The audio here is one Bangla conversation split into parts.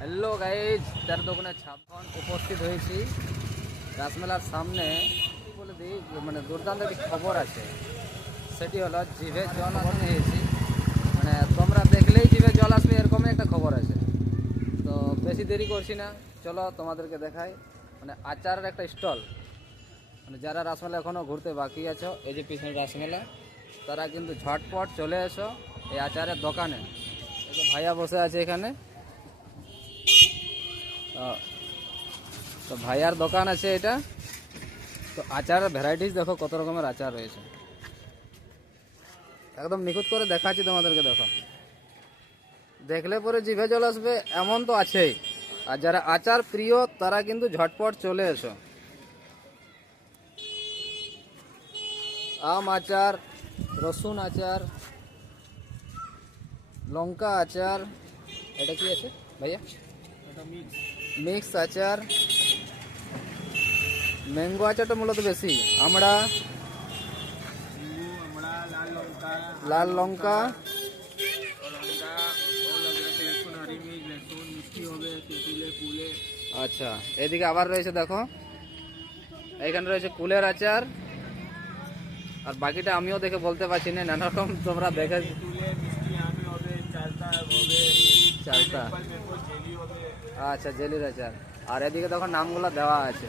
হ্যালো গাইজ, তার দোকানে ছাপন উপস্থিত হয়েছি রাসমেলার সামনে। বলে দিই, মানে দুর্দান্ত একটি খবর আছে, সেটি হলো জিভে জল আসানো হয়েছি। মানে তোমরা দেখলেই জিভে জল আসবে, এরকমই একটা খবর আছে। তো বেশি দেরি করছি না, চলো তোমাদেরকে দেখাই। মানে আচারের একটা স্টল, মানে যারা রাসমেলা এখনও ঘুরতে বাকি আছো, এই যে পিছনে রাসমেলা, তারা কিন্তু ঝটপট চলে এসো এই আচারের দোকানে। এই যে ভাইয়া বসে আছে এখানে, তো ভাইয়ার দোকান আছে এটা। তো আচারের ভ্যারাইটিস দেখো, কত রকমের আচার রয়েছে, একদম নিখুঁত করে দেখাচ্ছি তোমাদেরকে। দেখো, দেখলে পরে জিভে জল আসবে এমন তো আছেই। আর যারা আচার প্রিয় তারা কিন্তু ঝটপট চলে এসো। আম আচার, রসুন আচার, লঙ্কা আচার, এটা কি আছে ভাইয়া? মিক্স আচার, ম্যাঙ্গো আচারটা মূলত বেশি, আমরা লাল লঙ্কা, আচ্ছা। এদিকে আবার রয়েছে, দেখো এখানে রয়েছে কুলের আচার। আর বাকিটা আমিও দেখে বলতে পারছি না, নানা রকম তোমরা দেখে। চালতা, আচ্ছা, জেলির আচার। আর এদিকে দেখো নামগুলো দেওয়া আছে,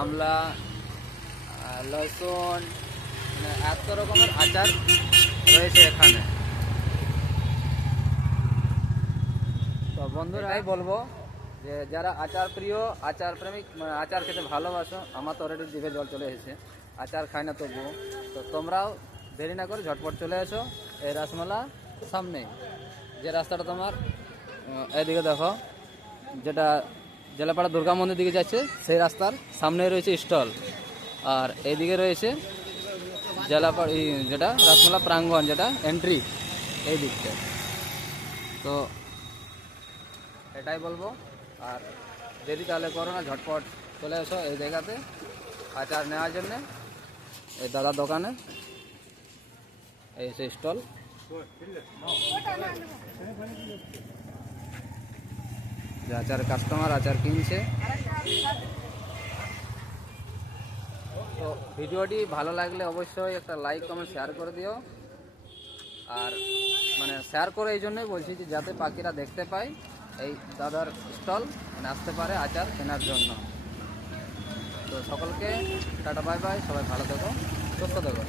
আমলা, লসুন, মানে এত রকমের আচার রয়েছে এখানে। তো বন্ধুরাই বলবো যে যারা আচার প্রিয়, আচার প্রেমিক, মানে আচার খেতে ভালোবাসো, আমার তো অলরেডি জিভে জল চলে এসেছে, আচার খাই না তবুও। তো তোমরাও দেরি না করে ঝটপট চলে এসো এই রাসমেলা সামনে। যে রাস্তাটা তোমার এদিকে দেখো, যেটা জেলাপাড়া দুর্গা মন্দির দিকে যাচ্ছে, সেই রাস্তার সামনে রয়েছে স্টল। আর এইদিকে রয়েছে জেলাপাড়া, যেটা রাসমেলা প্রাঙ্গণ, যেটা এন্ট্রি এই দিকটা। তো এটাই বলবো। আর দেরি তাহলে করো না, ঝটপট চলে এসো এই জায়গাতে আচার নেওয়ার জন্যে, এই দাদার দোকানে, এই সেই স্টল। যে আচার কাস্টমার আচার কিনছে। তো ভিডিওটি ভালো লাগলে অবশ্যই একটা লাইক কমেন্ট শেয়ার করে দিও। আর মানে শেয়ার করে এই জন্যই বলছি যে যাতে পাখিরা দেখতে পায় এই দাদার স্টল, মানে আসতে পারে আচার কেনার জন্য। তো সকলকে টাটা, বাই বাই, সবাই ভালো থেকো, সুস্থ থেকো।